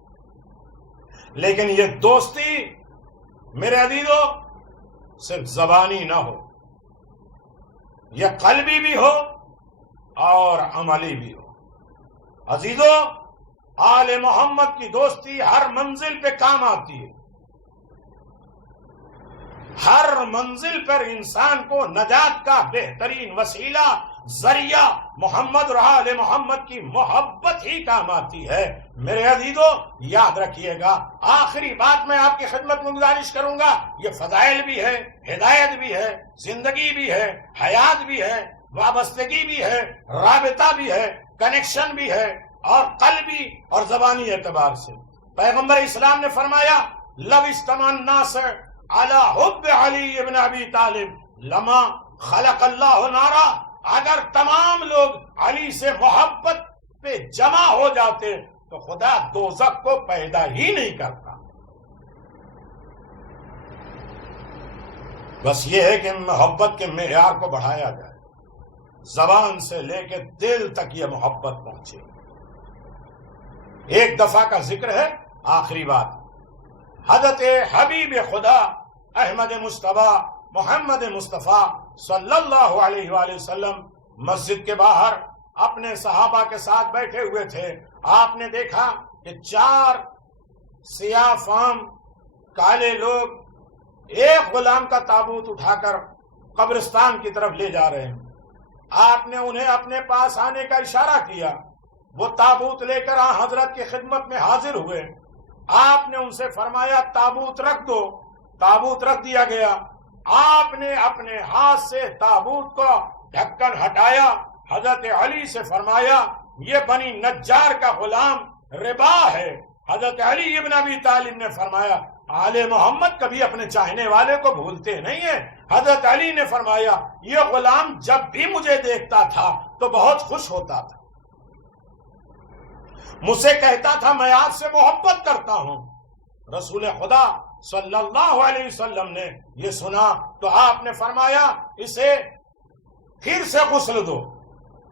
لیکن یہ دوستی میرے عزیزو صرف زبانی نہ ہو، یہ قلبی بھی ہو اور عملی بھی ہو. عزیزو، آل محمد کی دوستی ہر منزل پہ کام آتی ہے. ہر منزل پر انسان کو نجات کا بہترین وسیلہ، ذریعہ محمد اور آل محمد کی محبت ہی کام آتی ہے. میرے عزیزو، یاد رکھیے گا، آخری بات میں آپ کی خدمت میں گزارش کروں گا. یہ فضائل بھی ہے، ہدایت بھی ہے، زندگی بھی ہے، حیات بھی ہے، وابستگی بھی ہے، رابطہ بھی ہے، کنیکشن بھی ہے، اور قلبی اور زبانی اعتبار سے. پیغمبر اسلام نے فرمایا لو اجتمع الناس علی حب علی ابن ابی طالب لما خلق اللہ نارا. اگر تمام لوگ علی سے محبت پہ جمع ہو جاتے تو خدا دوزخ کو پیدا ہی نہیں کرتا. بس یہ ہے کہ محبت کے معیار کو بڑھایا جائے، زبان سے لے کے دل تک یہ محبت پہنچے. ایک دفعہ کا ذکر ہے، آخری بات. حضرت حبیب خدا احمد مصطفیٰ محمد مصطفیٰ صلی اللہ علیہ وآلہ وسلم مسجد کے باہر اپنے صحابہ کے ساتھ بیٹھے ہوئے تھے. آپ نے دیکھا کہ 4 سیاہ فام کالے لوگ ایک غلام کا تابوت اٹھا کر قبرستان کی طرف لے جا رہے ہیں. آپ نے انہیں اپنے پاس آنے کا اشارہ کیا. وہ تابوت لے کر حضرت کی خدمت میں حاضر ہوئے. آپ نے ان سے فرمایا تابوت رکھ دو. تابوت رکھ دیا گیا. آپ نے اپنے ہاتھ سے تابوت کو ڈھکن ہٹایا. حضرت علی سے فرمایا یہ بنی نجار کا غلام ربا ہے. حضرت علی ابن ابی طالب نے فرمایا آل محمد کبھی اپنے چاہنے والے کو بھولتے نہیں ہیں. حضرت علی نے فرمایا یہ غلام جب بھی مجھے دیکھتا تھا تو بہت خوش ہوتا تھا، مجھ سے کہتا تھا میں آپ سے محبت کرتا ہوں. رسول خدا صلی اللہ علیہ وسلم نے یہ سنا تو آپ نے فرمایا اسے پھر سے غسل دو.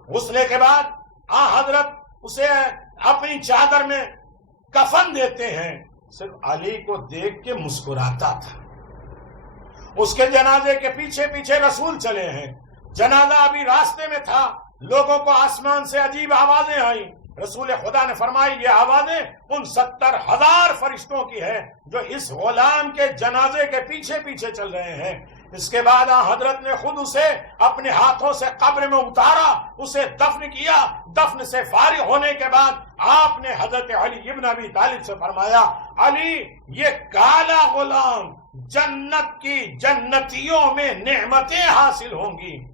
غسل کے بعد حضرت اسے اپنی چادر میں کفن دیتے ہیں. صرف علی کو دیکھ کے مسکراتا تھا. اس کے جنازے کے پیچھے پیچھے رسول چلے ہیں. جنازہ ابھی راستے میں تھا. لوگوں کو آسمان سے عجیب آوازیں آئیں. رسول خدا نے فرمائی یہ آوازیں ان 70,000 فرشتوں کی ہے جو اس غلام کے جنازے کے پیچھے پیچھے چل رہے ہیں. اس کے بعد حضرت نے خود اسے اپنے ہاتھوں سے قبر میں اتارا، اسے دفن کیا. دفن سے فارغ ہونے کے بعد آپ نے حضرت علی ابن ابی طالب سے فرمایا علی یہ کالا غلام جنت کی جنتیوں میں نعمتیں حاصل ہوں گی.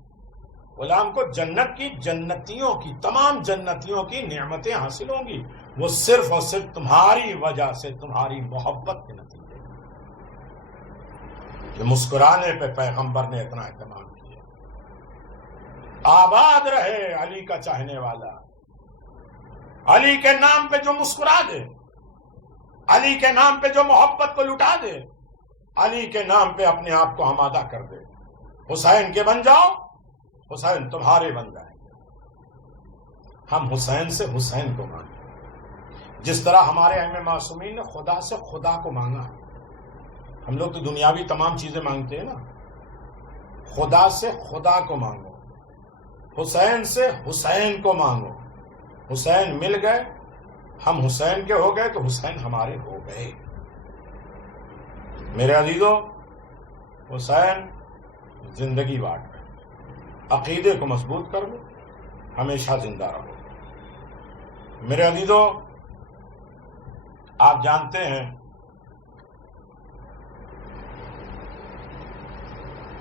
غلام کو جنت کی جنتیوں کی تمام جنتیوں کی نعمتیں حاصل ہوں گی. وہ صرف اور صرف تمہاری وجہ سے، تمہاری محبت کے نتیجے کہ مسکرانے پہ پیغمبر نے اتنا اہتمام کیا. آباد رہے علی کا چاہنے والا، علی کے نام پہ جو مسکرا دے، علی کے نام پہ جو محبت کو لٹا دے، علی کے نام پہ اپنے آپ کو آمادہ کر دے. حسین کے بن جاؤ، حسین تمہارے بن جائیں گے. ہم حسین سے حسین کو مانگیں جس طرح ہمارے ائمہ معصومین نے خدا سے خدا کو مانگا. ہم لوگ تو دنیاوی تمام چیزیں مانگتے ہیں نا، خدا سے خدا کو مانگو، حسین سے حسین کو مانگو. حسین مل گئے، ہم حسین کے ہو گئے تو حسین ہمارے ہو گئے. میرے عزیزو، حسین زندگی بانٹ گئے. عقیدے کو مضبوط کر لو، ہمیشہ زندہ رہو. میرے عزیزو، آپ جانتے ہیں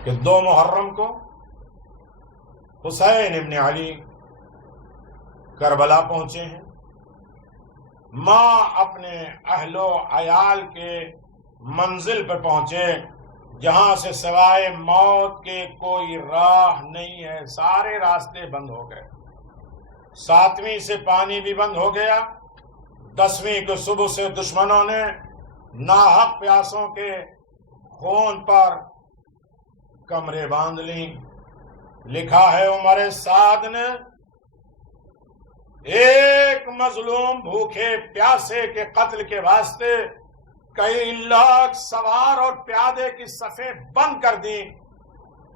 کہ 2 محرم کو حسین ابن علی کربلا پہنچے ہیں. ماں اپنے اہل و عیال کے منزل پر پہنچے جہاں سے سوائے موت کے کوئی راہ نہیں ہے. سارے راستے بند ہو گئے. 7ویں سے پانی بھی بند ہو گیا. 10ویں کو صبح سے دشمنوں نے ناحق پیاسوں کے خون پر کمرے باندھ لی. لکھا ہے عمر سعد نے، ایک مظلوم بھوکے پیاسے کے قتل کے واسطے کئی لاکھ سوار اور پیادے کی صفیں بند کر دی.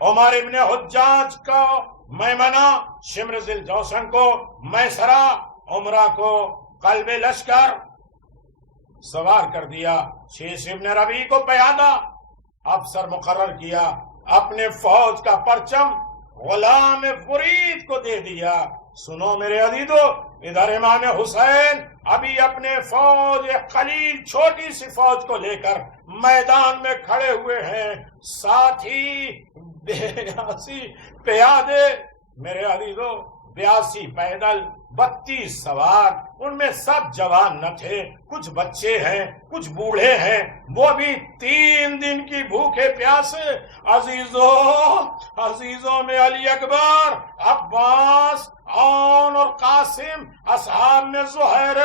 عمر ابن حجاج کو میمنہ، شمر ذی الجوشن کو میسرہ، عمرہ کو قلب لشکر سوار کر دیا. شیش ابن ربیع کو پیادہ افسر مقرر کیا. اپنے فوج کا پرچم غلام فرید کو دے دیا. سنو میرے عزیزو، ادھر امام حسین ابھی اپنے فوج قلیل چھوٹی سی فوج کو لے کر میدان میں کھڑے ہوئے ہیں. ساتھی 82 پیادے، میرے عزیزو 82 پیدل، 32 سوار. ان میں سب جوان نہ تھے، کچھ بچے ہیں، کچھ بوڑھے ہیں. وہ بھی 3 دن کی بھوکے پیاسے. عزیزوں میں علی اکبر، عباس، عون اور قاسم، اصحاب میں زہیر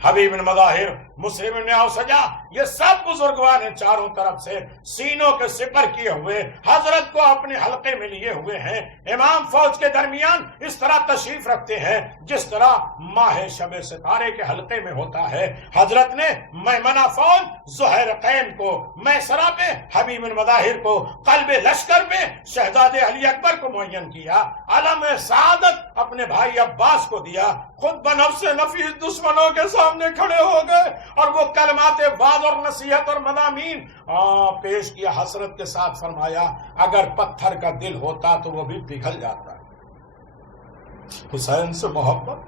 حبیب بن مظاہر، مسلم بن اوسجہ، یہ سب بزرگوان ہیں. چاروں طرف سے سینوں کے سپر کیے ہوئے حضرت کو اپنے حلقے میں لیے ہوئے ہیں. امام فوج کے درمیان اس طرح تشریف رکھتے ہیں جس طرح ماہ شب ستارے کے حلقے میں ہوتا ہے. حضرت نے میمنہ فوج زہیرقین کو، میسرہ پہ حبیب بن مظاہر کو، قلب لشکر پہ شہزاد علی اکبر کو معین کیا. علم سعادت اپنے بھائی عباس کو دیا. خود بنفس نفیس دشمنوں کے سامنے کھڑے ہو گئے اور وہ کلمات وعظ اور نصیحت اور مضامین پیش کیا. حسرت کے ساتھ فرمایا، اگر پتھر کا دل ہوتا تو وہ بھی پگھل جاتا. حسین سے محبت،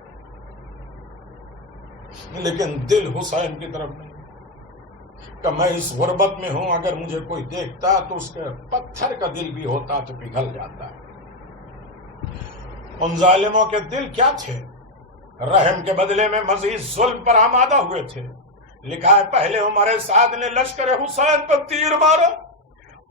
لیکن دل حسین کی طرف نہیں کہ میں اس غربت میں ہوں، اگر مجھے کوئی دیکھتا تو اس کے پتھر کا دل بھی ہوتا تو پگھل جاتا ہے. ان ظالموں کے دل کیا تھے؟ رحم کے بدلے میں مزید ظلم پر آمادہ ہوئے تھے. لکھا ہے پہلے عمر سعد نے لشکر حسین پر تیر مارا.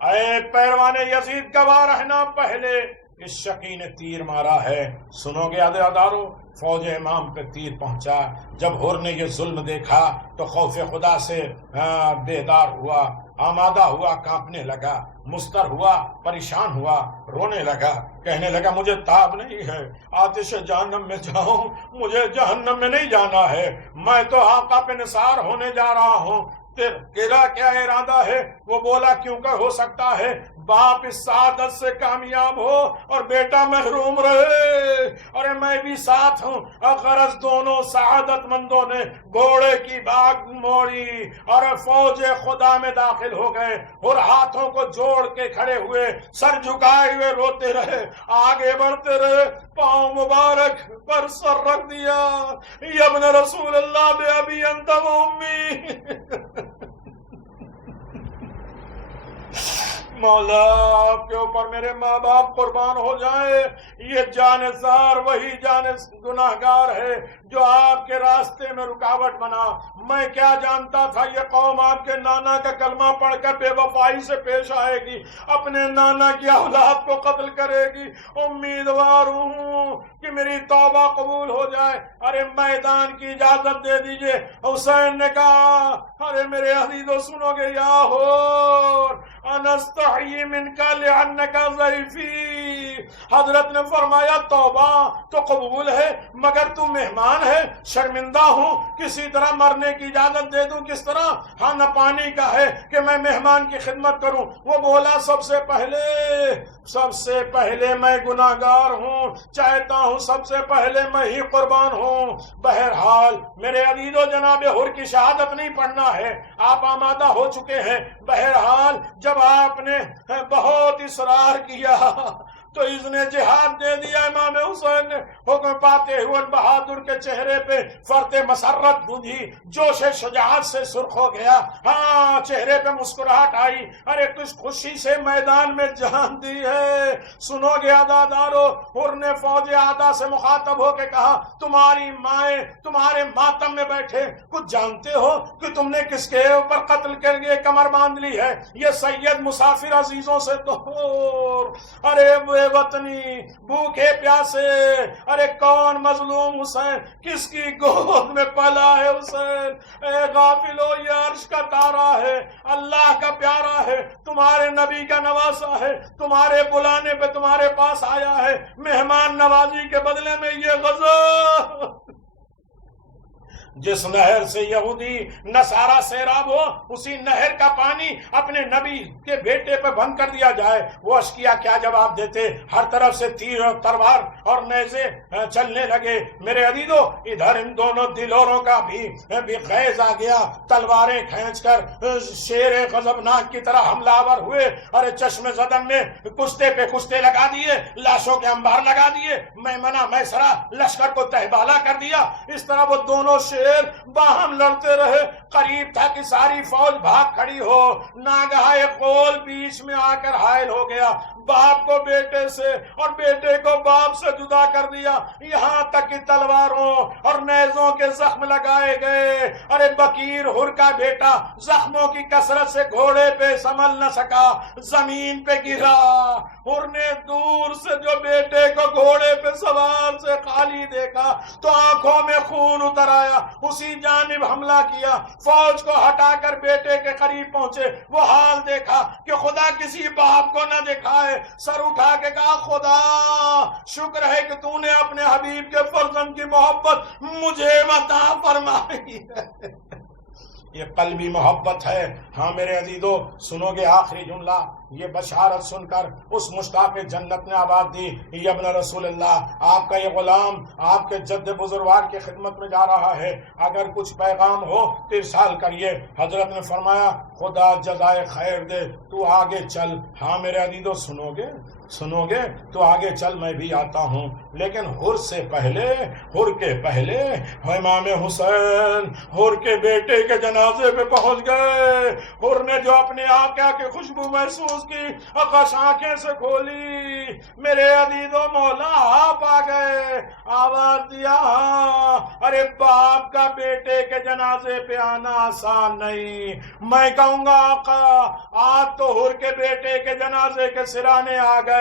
اے پیروان یزید گواہ رہنا، پہلے اس شقی نے تیر مارا ہے. سنو گے عزیزارو، فوج امام پہ تیر پہنچا. جب حر نے یہ ظلم دیکھا تو خوف خدا سے بیدار ہوا، آمادہ ہوا، کانپنے لگا، مستر ہوا، پریشان ہوا، رونے لگا، کہنے لگا مجھے تاب نہیں ہے، آتش جہنم میں جاؤں، مجھے جہنم میں نہیں جانا ہے، میں تو آقا پہ نثار ہونے جا رہا ہوں. تیرا کیا ارادہ ہے؟ وہ بولا کیوں کہ ہو سکتا ہے باپ اس سعادت سے کامیاب ہو اور بیٹا محروم رہے. اور میں بھی ساتھ ہوں. غرض دونوں سعادت مندوں نے گھوڑے کی باگ موڑی اور فوج خدا میں داخل ہو گئے. اور ہاتھوں کو جوڑ کے کھڑے ہوئے، سر جھکائے ہوئے روتے رہے، آگے بڑھتے رہے. پاؤں مبارک پر سر رکھ دیا. یا ابن رسول اللہ بے ابی انت و امی. مولا آپ کے اوپر میرے ماں باپ قربان ہو جائیں. یہ جانثار وہی گناہگار ہے جو آپ کے راستے میں رکاوٹ بنا. میں کیا جانتا تھا یہ قوم آپ کے نانا کا کلمہ پڑھ کر بے وفائی سے پیش آئے گی, اپنے نانا کی اولاد کو قتل کرے گی. امیدوار ہوں کہ میری توبہ قبول ہو جائے. ارے میدان کی اجازت دے دیجئے. حسین نے کہا ارے میرے عزیزو سنو گے, یا ہو انستحی منکا لعنکا ضیفی. حضرت نے فرمایا توبہ تو قبول ہے مگر تو مہمان ہے, شرمندہ ہوں, کسی طرح مرنے کی اجازت دے دوں. کس طرح؟ ہاں نہ پانی کا ہے کہ میں مہمان کی خدمت کروں. وہ بولا سب سے پہلے میں گناہگار ہوں, چاہتا ہوں سب سے پہلے میں ہی قربان ہوں. بہرحال میرے عزیزو جناب حر کی شہادت نہیں پڑھنا ہے, آپ آمادہ ہو چکے ہیں. بہرحال جب آپ نے بہت اصرار کیا تو اذن جہاد دے دیا. امام حسین نے حکم پاتے ہوئے بہادر کے چہرے پہ فرط مسرت گونجی, جوش شجاعت سے سرخ ہو گیا. ہاں چہرے پہ مسکراہٹ آئی. ارے کچھ خوشی سے میدان میں جان دی ہے. سنو گے عزادارو, حر نے فوج آدھا سے مخاطب ہو کے کہا تمہاری مائیں تمہارے ماتم میں بیٹھے کچھ جانتے ہو کہ تم نے کس کے اوپر قتل کر کے کمر باندھ لی ہے؟ یہ سید مسافر عزیزوں سے دور. ارے وطنی بھوکے پیاسے, ارے کون مظلوم حسین, کس کی گود میں پلا ہے حسین؟ اے غافلو, یہ عرش کا تارا ہے, اللہ کا پیارا ہے, تمہارے نبی کا نواسا ہے, تمہارے بلانے پہ تمہارے پاس آیا ہے. مہمان نوازی کے بدلے میں یہ غزا جس نہر سے یہودی نصارہ سیراب ہو, اسی نہر کا پانی اپنے نبی کے بیٹے پہ بند کر دیا جائے. وہ اشقیاء کیا جواب دیتے؟ ہر طرف سے تیر اور تلوار اور نیزے چلنے لگے. میرے عزیزو ادھر ان دونوں دلوروں کا بھی غیظ آ گیا. تلواریں کھینچ کر شیر غضبناک کی طرح حملہ آور ہوئے. ارے چشم زدن میں کشتے پہ کشتے لگا دیے, لاشوں کے انبار لگا دیے, میمنہ میسرہ لشکر کو تہبالا کر دیا. اس طرح وہ دونوں باہم لڑتے رہے. قریب تھا کہ ساری فوج بھاگ کھڑی ہو. ناگہاں ایک قول بیچ میں آ کر حائل ہو گیا. باپ کو بیٹے سے اور بیٹے کو باپ سے جدا کر دیا. یہاں تک کہ تلواروں اور نیزوں کے زخم لگائے گئے. ارے بکیر حر کا بیٹا زخموں کی کثرت سے گھوڑے پہ سنبھل نہ سکا, زمین پہ گرا. حر نے دور سے جو بیٹے کو گھوڑے پہ سوار سے خالی دیکھا تو آنکھوں میں خون اتر آیا. اسی جانب حملہ کیا, فوج کو ہٹا کر بیٹے کے قریب پہنچے. وہ حال دیکھا کہ خدا کسی باپ کو نہ دکھائے. سر اٹھا کے کہا خدا شکر ہے کہ تو نے اپنے حبیب کے فرزند کی محبت مجھے عطا فرمائی ہے. یہ قلبی محبت ہے. ہاں میرے عزیزو سنو گے آخری جملہ, یہ بشارت سن کر اس مشتاق جنت نے آواز دی, یا ابن رسول اللہ, آپ کا یہ غلام آپ کے جد بزرگوار کی خدمت میں جا رہا ہے, اگر کچھ پیغام ہو تو ارسال کریے. حضرت نے فرمایا خدا جزائے خیر دے, تو آگے چل. ہاں میرے عزیزو سنو گے تو آگے چل, میں بھی آتا ہوں. لیکن حر سے پہلے, حر کے پہلے امام حسین حر کے بیٹے کے جنازے پہ پہنچ گئے. حر نے جو اپنے آقا کی خوشبو محسوس کی, آقاش آنکھیں سے کھولی. میرے عزیزو مولا آپ آ گئے. آواز دیا ارے باپ کا بیٹے کے جنازے پہ آنا آسان نہیں. میں کہوں گا آقا آج تو حر کے بیٹے کے جنازے کے سرانے آ گئے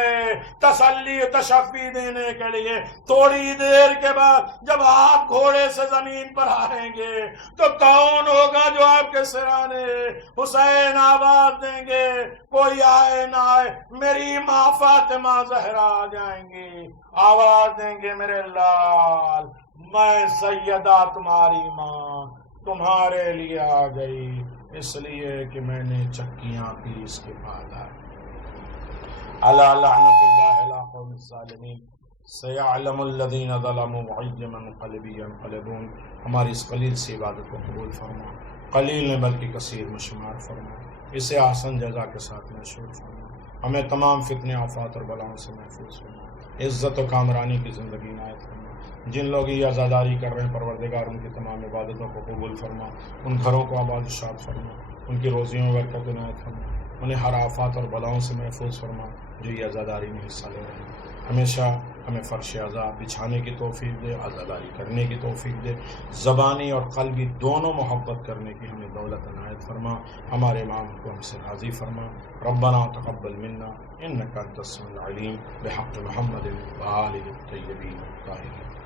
تسلی تشفی دینے کے لیے. تھوڑی دیر کے بعد جب آپ گھوڑے سے زمین پر آئیں گے تو کون ہوگا جو آپ کے سرانے حسین آواز دیں گے؟ کوئی آئے نہ آئے, میری ماں فاطمہ زہرا آ جائیں گی, آواز دیں گے میرے لال میں سیدہ تمہاری ماں تمہارے لیے آ گئی, اس لیے کہ میں نے چکیاں پیس کے پالا. الا لعنت اللہ علی قوم الظالمین سیعلم الذین ظلموا ایّ منقلب ینقلبون. ہماری اس قلیل سی عبادت کو قبول فرما, قلیل نے بلکہ کثیر میں شمار فرما, اسے آسن جزا کے ساتھ محشور فرما. ہمیں تمام فتنے آفات اور بلاؤں سے محفوظ فرما. عزت و کامرانی کی زندگی عنایت فرما۔ جن لوگ یہ عزاداری کر رہے ہیں پروردگار ان کی تمام عبادتوں کو قبول فرما، ان گھروں کو آباد و شاد فرما، ان کی روزیوں میں برکت عنایت فرما، انہیں ہر آفات اور بلاؤں سے محفوظ فرما جو یہ عزاداری میں حصہ لے رہے ہیں۔ ہمیشہ ہمیں فرش عزا بچھانے کی توفیق دے، عزاداری کرنے کی توفیق دے، زبانی اور قلبی دونوں محبت کرنے کی ہمیں دولت عنایت فرما۔ ہمارے امام کو ہم سے راضی فرما۔ ربنا تقبل منا انک انت السمیع العلیم بحق محمد وآلہ الطیبین الطاہرین۔